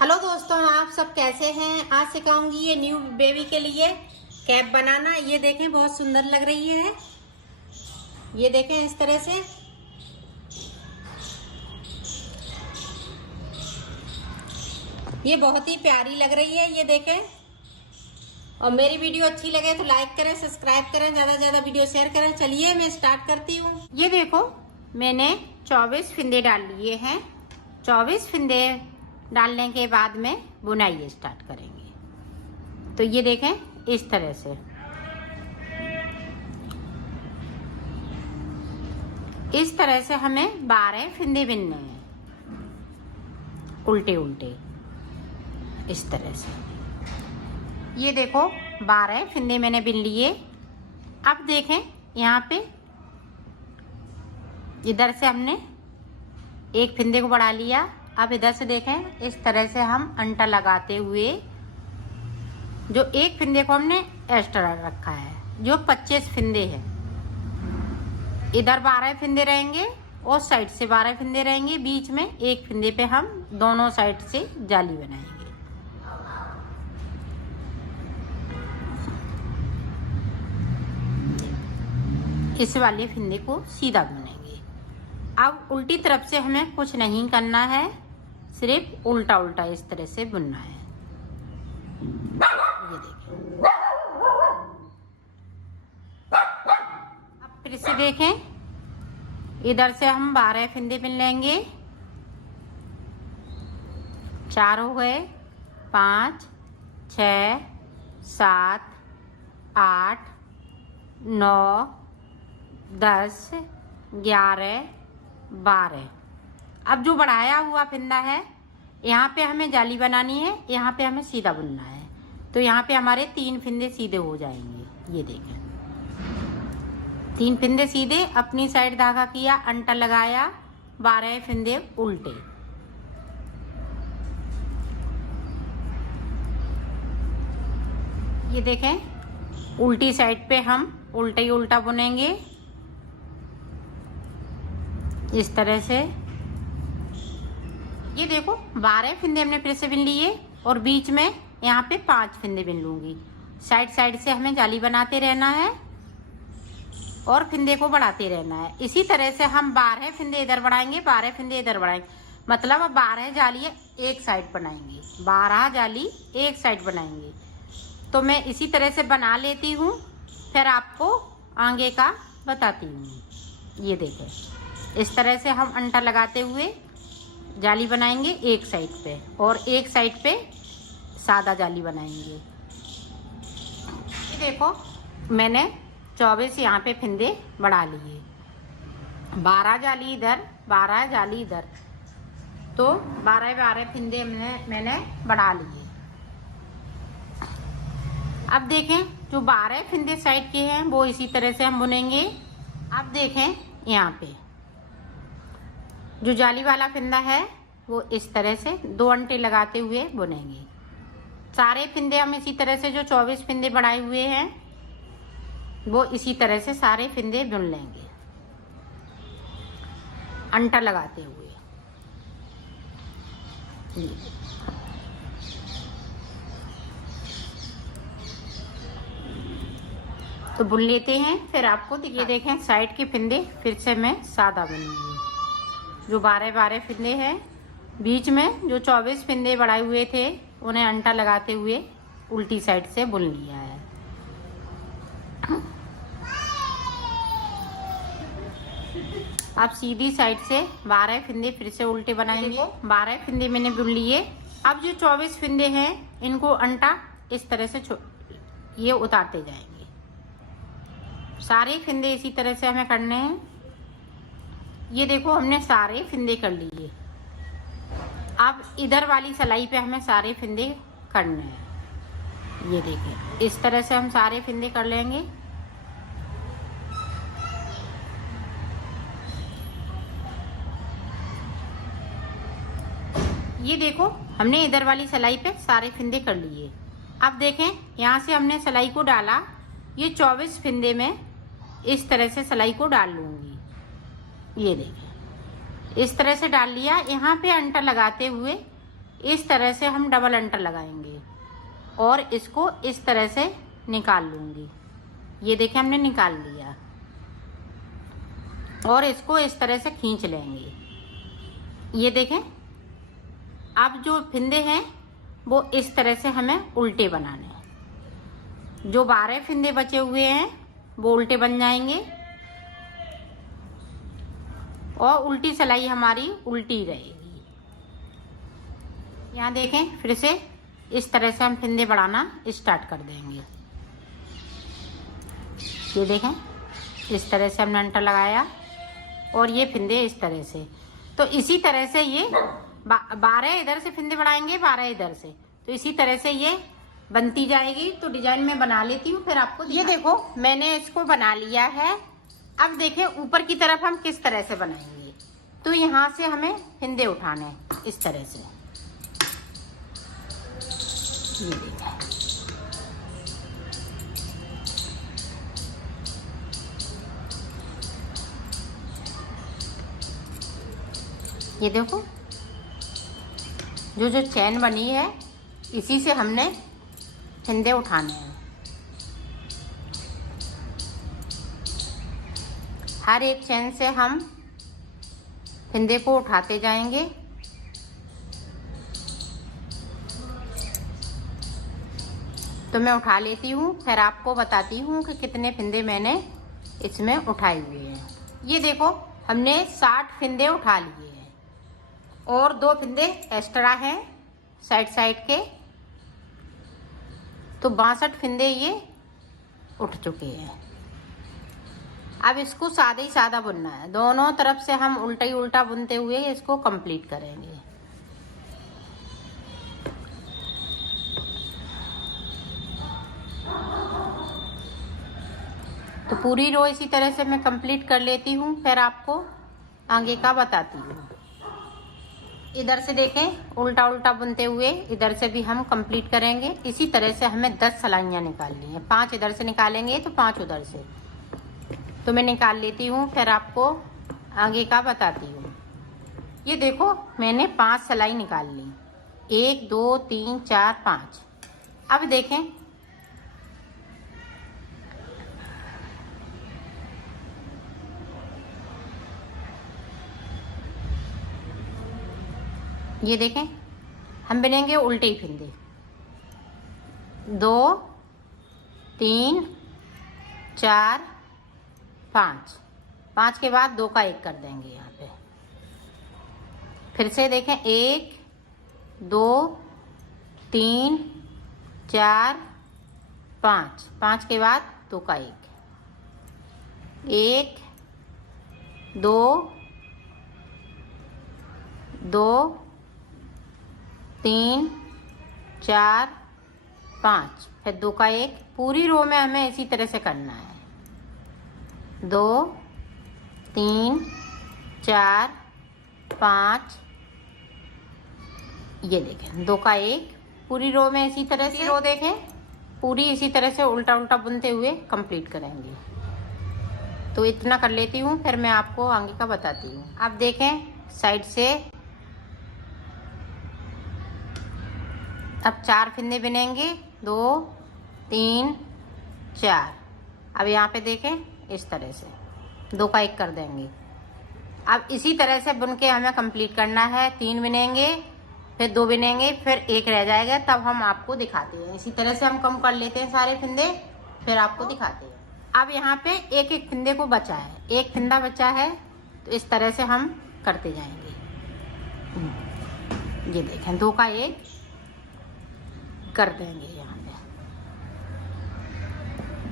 Hello दोस्तों, आप सब कैसे हैं। आज सिखाऊंगी ये न्यू बेबी के लिए कैप बनाना। ये देखें, बहुत सुंदर लग रही है। ये देखें, इस तरह से ये बहुत ही प्यारी लग रही है। ये देखें, और मेरी वीडियो अच्छी लगे तो लाइक करें, सब्सक्राइब करें, ज़्यादा से ज़्यादा वीडियो शेयर करें। चलिए मैं स्टार्ट करती हूँ। ये देखो, मैंने 24 फिंदे डाल लिए हैं। 24 फिंदे डालने के बाद में बुनाई स्टार्ट करेंगे। तो ये देखें, इस तरह से हमें 12 फिंदे बिनने हैं, उल्टे उल्टे इस तरह से। ये देखो, 12 फिंदे मैंने बिन लिए। अब देखें, यहाँ पे इधर से हमने एक फिंदे को बढ़ा लिया। अब इधर से देखें, इस तरह से हम अंटा लगाते हुए जो एक फिंदे को हमने एक्स्ट्रा रखा है, जो 25 फिंदे हैं। इधर 12 फिंदे रहेंगे और साइड से 12 फिंदे रहेंगे। बीच में एक फिंदे पे हम दोनों साइड से जाली बनाएंगे। इस वाले फिंदे को सीधा बुनेंगे। अब उल्टी तरफ से हमें कुछ नहीं करना है, सिर्फ उल्टा उल्टा इस तरह से बुनना है। ये देखिए, अब फिर से देखें, इधर से हम 12 फिंदे बिन लेंगे। 4 हो गए, 5, 6, 7, 8, 9, 10, 11, 12। अब जो बढ़ाया हुआ फिंदा है, यहाँ पे हमें जाली बनानी है, यहाँ पे हमें सीधा बुनना है। तो यहाँ पे हमारे 3 फिंदे सीधे हो जाएंगे। ये देखें, 3 फिंदे सीधे, अपनी साइड धागा किया, अंटा लगाया, 12 फिंदे उल्टे। ये देखें, उल्टी साइड पे हम उल्टा ही उल्टा बुनेंगे इस तरह से। ये देखो, 12 फिंदे हमने फिर से बिन लिए और बीच में यहाँ पे 5 फिंदे बिन लूंगी। साइड साइड से हमें जाली बनाते रहना है और फिंदे को बढ़ाते रहना है। इसी तरह से हम 12 फिंदे इधर बढ़ाएंगे, 12 फिंदे इधर बढ़ाएंगे। मतलब अब 12 जाली एक साइड बनाएंगे, 12 जाली एक साइड बनाएंगे। तो मैं इसी तरह से बना लेती हूँ, फिर आपको आगे का बताती हूँ। ये देखें, इस तरह से हम अंटा लगाते हुए जाली बनाएंगे एक साइड पे, और एक साइड पे सादा जाली बनाएंगे। ये देखो, मैंने 24 यहाँ पे फिंदे बढ़ा लिए। 12 जाली इधर, 12 जाली इधर, तो 12 फिंदे मैंने बढ़ा लिए। अब देखें, जो 12 फिंदे साइड के हैं वो इसी तरह से हम बुनेंगे। अब देखें, यहाँ पे जो जाली वाला फिंदा है वो इस तरह से 2 अंटे लगाते हुए बुनेंगे। सारे फिंदे हम इसी तरह से, जो 24 फिंदे बढ़ाए हुए हैं वो इसी तरह से सारे फिंदे बुन लेंगे, अंटा लगाते हुए। तो बुन लेते हैं, फिर आपको ये देखें, साइड के फिंदे फिर से मैं सादा बुनूंगी। जो 12 फिंदे हैं, बीच में जो 24 फिंदे बढ़ाए हुए थे उन्हें अंटा लगाते हुए उल्टी साइड से बुन लिया है। अब सीधी साइड से 12 फिंदे फिर से उल्टे बनाएंगे। 12 फिंदे मैंने बुन लिए। अब जो 24 फिंदे हैं इनको अंटा इस तरह से ये उतारते जाएंगे। सारे फिंदे इसी तरह से हमें करने हैं। ये देखो, हमने सारे फिंदे कर लिए। अब इधर वाली सिलाई पे हमें सारे फिंदे करने हैं। ये देखिए, इस तरह से हम सारे फिंदे कर लेंगे। ये देखो, हमने इधर वाली सिलाई पे सारे फिंदे कर लिए। अब देखें, यहाँ से हमने सिलाई को डाला, ये 24 फिंदे में इस तरह से सिलाई को डाल लूंगी। ये देखिए, इस तरह से डाल लिया। यहाँ पे अंटा लगाते हुए इस तरह से हम डबल अंटर लगाएंगे और इसको इस तरह से निकाल लूँगी। ये देखें हमने निकाल लिया और इसको इस तरह से खींच लेंगे। ये देखें, अब जो फिंदे हैं वो इस तरह से हमें उल्टे बनाने हैं। जो 12 फिंदे बचे हुए हैं वो उल्टे बन जाएंगे और उल्टी सिलाई हमारी उल्टी रहेगी। यहाँ देखें, फिर से इस तरह से हम फिंदे बढ़ाना स्टार्ट कर देंगे। ये देखें, इस तरह से हमने अंटर लगाया और ये फिंदे इस तरह से। तो इसी तरह से ये 12 इधर से फिंदे बढ़ाएंगे, 12 इधर से, तो इसी तरह से ये बनती जाएगी। तो डिजाइन में बना लेती हूँ, फिर आपको ये देखो मैंने इसको बना लिया है। अब देखें ऊपर की तरफ हम किस तरह से बनाएंगे। तो यहाँ से हमें फिंदे उठाने हैं इस तरह से। ये देखें, ये देखो जो चैन बनी है इसी से हमने फिंदे उठाने हैं। हर एक चैन से हम फिंदे को उठाते जाएंगे। तो मैं उठा लेती हूँ, फिर आपको बताती हूँ कि कितने फिंदे मैंने इसमें उठाए हुए हैं। ये देखो हमने 60 फिंदे उठा लिए हैं और 2 फिंदे एक्स्ट्रा हैं साइड साइड के, तो 62 फिंदे ये उठ चुके हैं। अब इसको सादा ही सादा बुनना है, दोनों तरफ से हम उल्टा ही उल्टा बुनते हुए इसको कंप्लीट करेंगे। तो पूरी रो इसी तरह से मैं कंप्लीट कर लेती हूँ, फिर आपको आगे का बताती हूँ। इधर से देखें उल्टा उल्टा बुनते हुए इधर से भी हम कंप्लीट करेंगे। इसी तरह से हमें 10 सिलाइयाँ निकालनी है। 5 इधर से निकालेंगे तो 5 उधर से। तो मैं निकाल लेती हूँ, फिर आपको आगे का बताती हूँ। ये देखो मैंने 5 सिलाई निकाल ली, 1 2 3 4 5। अब देखें ये देखें हम बुनेंगे उल्टे ही फिंदे, 2 3 4 5। 5 के बाद 2 का 1 कर देंगे यहाँ पे। फिर से देखें 1 2 3 4 5। 5 के बाद 2 का 1 2 2 3 4 5, फिर 2 का 1। पूरी रो में हमें इसी तरह से करना है। 2 3 4 5। ये देखें 2 का 1 पूरी रो में इसी तरह से। रो देखें पूरी इसी तरह से उल्टा उल्टा बुनते हुए कंप्लीट करेंगे। तो इतना कर लेती हूँ, फिर मैं आपको आगे का बताती हूँ। अब देखें साइड से अब 4 फिंदे बुनेंगे, 2 3 4। अब यहाँ पे देखें इस तरह से 2 का 1 कर देंगे। अब इसी तरह से बुन के हमें कंप्लीट करना है। 3 बुनेंगे, फिर 2 बुनेंगे, फिर 1 रह जाएगा, तब हम आपको दिखाते हैं। इसी तरह से हम कम कर लेते हैं सारे फिंदे, फिर आपको दिखाते हैं। अब यहाँ पे एक एक फिंदे को बचा है, 1 फिंदा बचा है, तो इस तरह से हम करते जाएंगे। ये देखें 2 का 1 कर देंगे यहाँ पे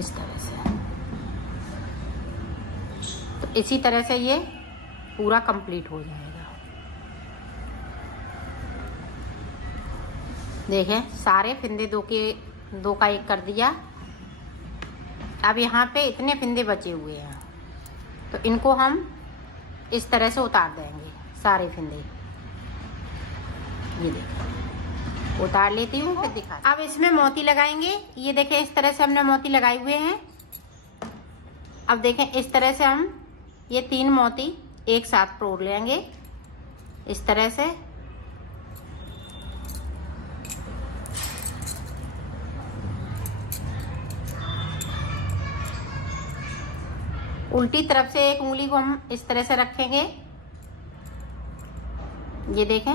इस तरह से। तो इसी तरह से ये पूरा कंप्लीट हो जाएगा। देखें सारे फिंदे 2 का 1 कर दिया। अब यहाँ पे इतने फिंदे बचे हुए हैं, तो इनको हम इस तरह से उतार देंगे सारे फिंदे। ये देखें उतार लेती हूँ, फिर दिखा। अब इसमें मोती लगाएंगे। ये देखें इस तरह से हमने मोती लगाए हुए हैं। अब देखें इस तरह से हम ये 3 मोती एक साथ परोड़ लेंगे इस तरह से। उल्टी तरफ से एक उंगली को हम इस तरह से रखेंगे, ये देखें।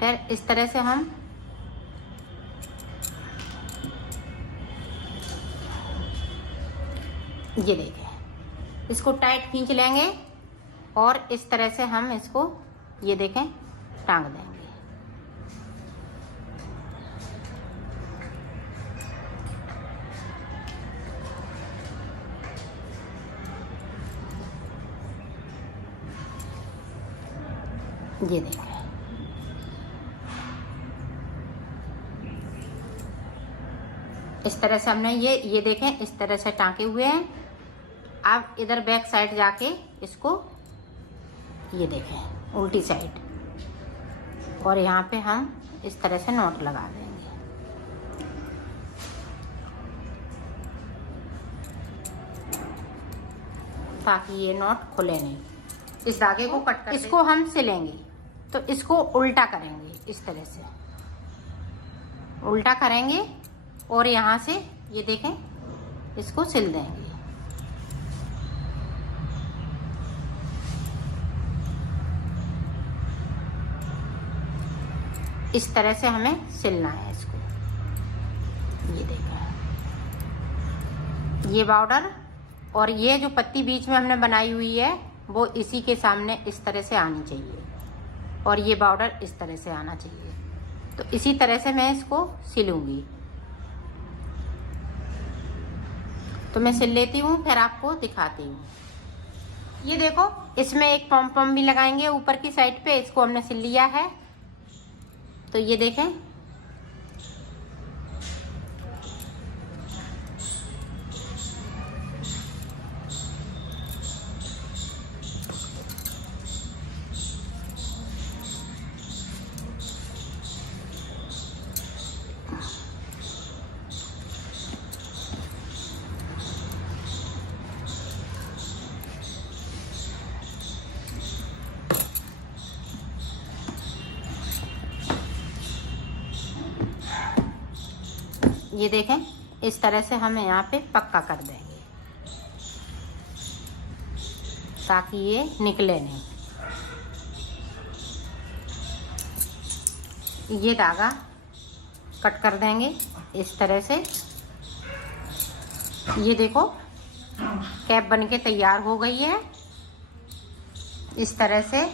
फिर इस तरह से हम ये देखें, इसको टाइट खींच लेंगे और इस तरह से हम इसको ये देखें टांग देंगे। ये देखें, इस तरह से हमने ये देखें इस तरह से टांके हुए हैं। अब इधर बैक साइड जाके इसको ये देखें उल्टी साइड, और यहाँ पे हम इस तरह से नॉट लगा देंगे। ताकि ये नॉट खुले नहीं। इस धागे को कट कर इसको हम सिलेंगे, तो इसको उल्टा करेंगे, इस तरह से उल्टा करेंगे और यहाँ से ये देखें इसको सिल देंगे। इस तरह से हमें सिलना है इसको। ये देखें, ये बॉर्डर और ये जो पत्ती बीच में हमने बनाई हुई है वो इसी के सामने इस तरह से आनी चाहिए, और ये बॉर्डर इस तरह से आना चाहिए। तो इसी तरह से मैं इसको सिलूंगी। तो मैं सिल लेती हूँ, फिर आपको दिखाती हूँ। ये देखो, इसमें एक पॉम पॉम भी लगाएंगे ऊपर की साइड पे, इसको हमने सिल लिया है। तो ये देखें, ये देखें इस तरह से हमें यहाँ पे पक्का कर देंगे ताकि ये निकले नहीं। ये धागा कट कर देंगे इस तरह से। ये देखो कैप बनके तैयार हो गई है। इस तरह से